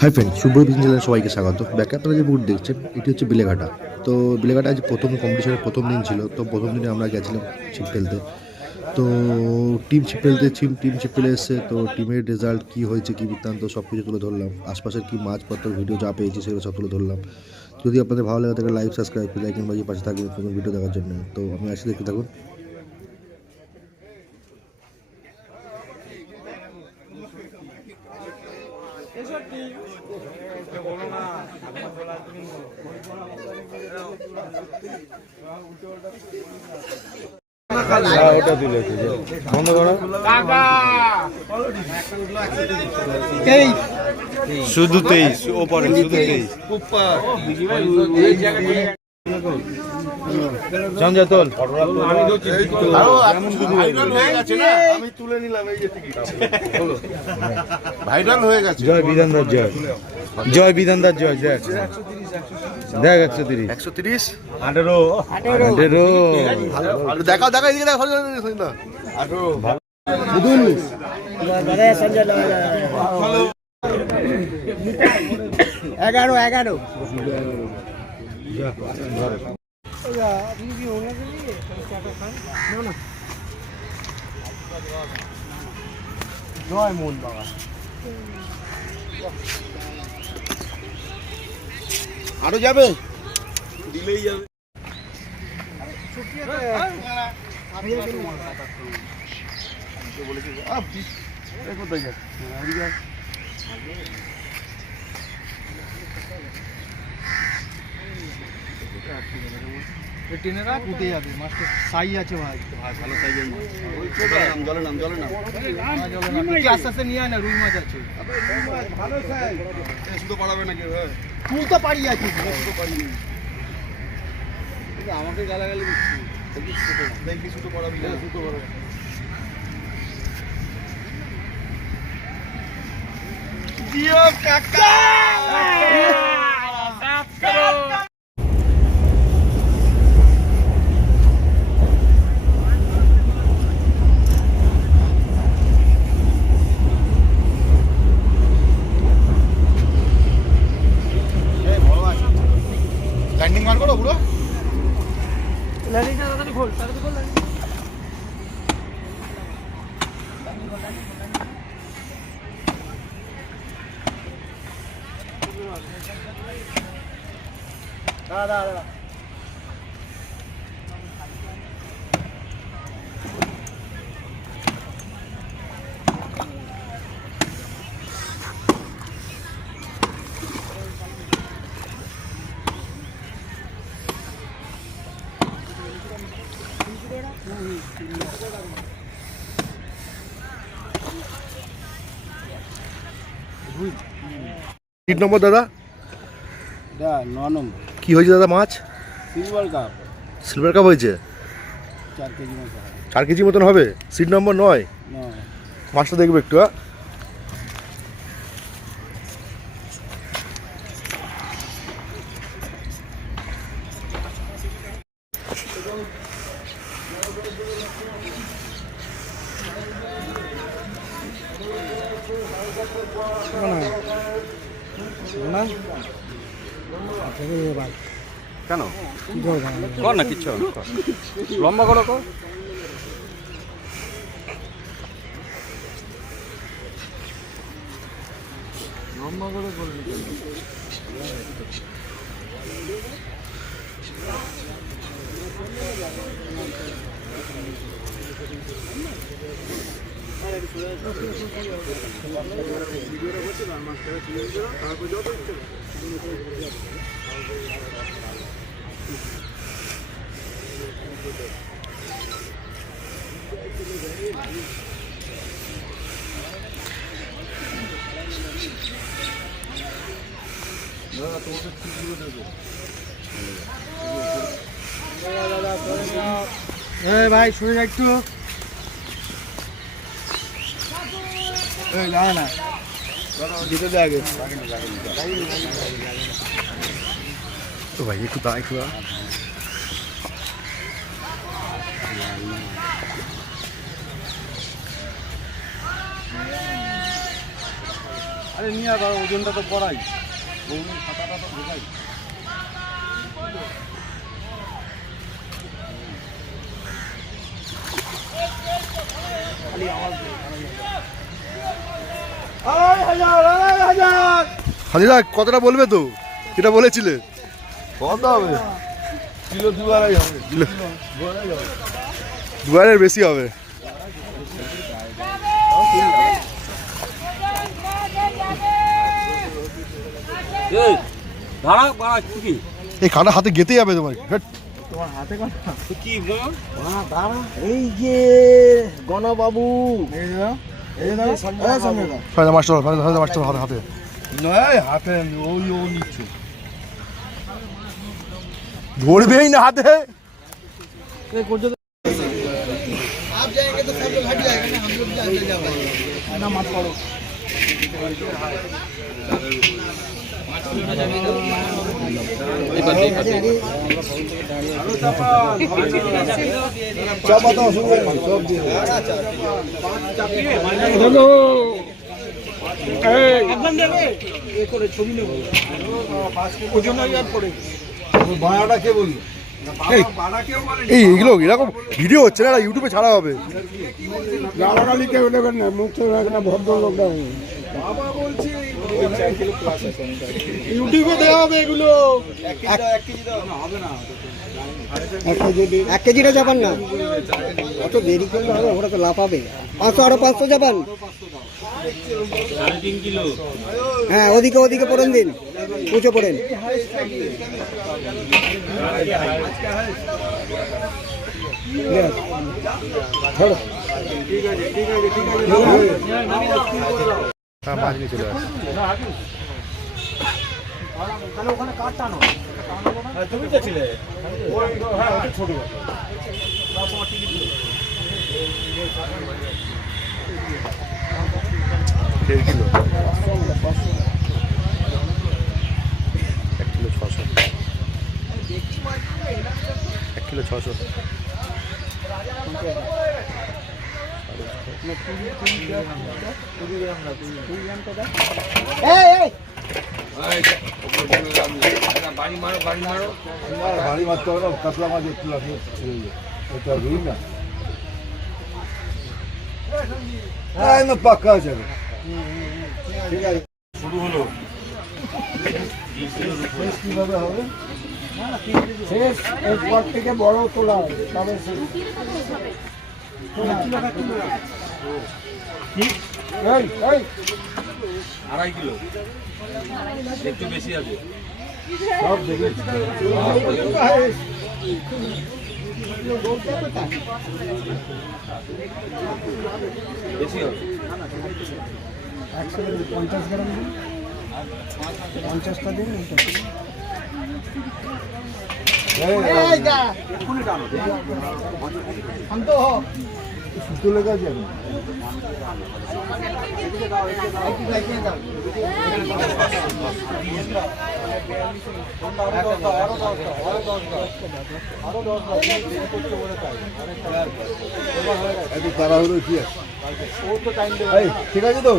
Hi friend, শুভ বিঞ্জেলের সবাইকে স্বাগত। ব্যাকে আপনারা যে বুট দেখছেন এটি হচ্ছে বেলেঘাটা। তো বেলেঘাটা আজ প্রথম কম্পিটিশনের প্রথম দিন ছিল। তো প্রথম দিনে আমরা গেছিলাম ছিপ ফেলতে। তো টিম ছিপ ফেলতে টিম ছিপ ফেলে এসছে। তো টিমের রেজাল্ট কী হয়েছে, কী বৃত্তান্ত সব কিছু তুলে ধরলাম। আশপাশের কী মাছপত্র ভিডিও যা পেয়েছি সেগুলো সব তুলে ধরলাম। যদি আপনাদের ভালো লাগে তাহলে লাইভ সাবস্ক্রাইব করে লাইক বাজিয়ে পাশে থাকবেন নতুন ভিডিও দেখার জন্য। তো আমি আসি, দেখতে থাকুন। ওটা তুলেছে বন্ধ করো। শুধু 23 ওপরে, শুধু 23 সঞ্জয় তোল। আমি তুলে নিলাম এই যে টিকিট ভাইরাল হয়ে গেছে। জয় বিধানদার জয়, জয় বিধানদার জয়, জয় দেখ 130 130 18 দেখাও দেখাও এদিকে দেখো না 11 জয় মোহন বাবা। আরো যাবে, দিলেই যাবে। কোথায় যাচ্ছে? টেনেরা উঠে যাবে, মাছটা সাই আছে ভাই, ভালো সাইজের মাছ। জলে নাম আস্তে আস্তে নিয়ে আয় না, রুই মাছ আছে। ভালো সাইজ। শুধু পড়াবে নাকি? তুই তো পারি আছিস, শুধু পারিনি। আমাকে গালাগালি দিচ্ছি। দেখি শুধু পড়াবি না, শুধু পড়াবি। জিও কাকা। 3 নম্বর দাদা, 9 নম্বর কি হয়েছে দাদা? মাছ সিলভার কাপ সিলভার কাপ হয়েছে, 4 কেজি মতো 4 কেজি মতন হবে। Seat number 9। মাছটা দেখবো একটু। কেন কর না, কিচ্ছু লম্বা করো কর। লম্বা করে করবি। ভাই শুনে যা একটু, না দিতে দে আগে। তো ভাই একটু দাঁড়া, একটু দাঁড়া। আরে নিয়ে আবার ওজনটা তো পড়াই খাতাটা তো ঢোকাই হাজিরা কতটা বলবে তো এটা বলেছিলে কত হবে কিলো 2.5 হবে কিলো 2.5 বেশি হবে। এই কাটা হাতে গেতেই যাবে তোমার। এই যে গণবাবু মাস্টার মাস্টার হাতে হাতে নয় হাতে ওই ও নিচ্ছে ধরবেই না হাতে। आप जाएंगे तो सब लोग हट जाएगा ना, हम लोग भी अंदर जा पाएंगे ना। मत पड़ो सब बताओ सुन सब दिए हेलो एकदम देवे ये করে ছবি নেব ওজন ইয়ার পড়ে ভাড়াটা কে বলল এই এগুলো এরকম ভিডিও হচ্ছে না, ইউটিউবে ছাড়া হবে। গালাগালি কেউ নেবেন না, মুখ তো রাখেন না, ভদ্রলোক না ইউটিউবে দেওয়া হবে এগুলো। 1 কেজিটা যাবান না, অত দেরি করলে হবে, ওরা তো লাফাবে। 500 আরো 500 যাবান। 3.5 কিলো। হ্যাঁ ওদিকে ওদিকে পড়েন দিন, উঁচু পড়েন। হ্যাঁ মাছ নিয়ে চলে আসে। ওখানে কাঠ টানো, তুমি তো ছিলে ছোট 1.5 কিলো 1 কিলো 600 1 কিলো 600 বাড়ি মারতে হবে না, কাতলা মাছ একটু লাগে এটা রুই না না পাক্কা আছে ঠিক আছে। শুরু হলো কিভাবে হবে শেষ, এরপর থেকে বড় তোলা হবে তবে এই 2.5 কিলো একটু বেশি আছে। সব দেখেছি বেশি হবে 150 গ্রাম দিন, 50টা দিন। সুতো লেগে আছে এত তাড়াহুড়ো কি আছে, ঠিক আছে তো।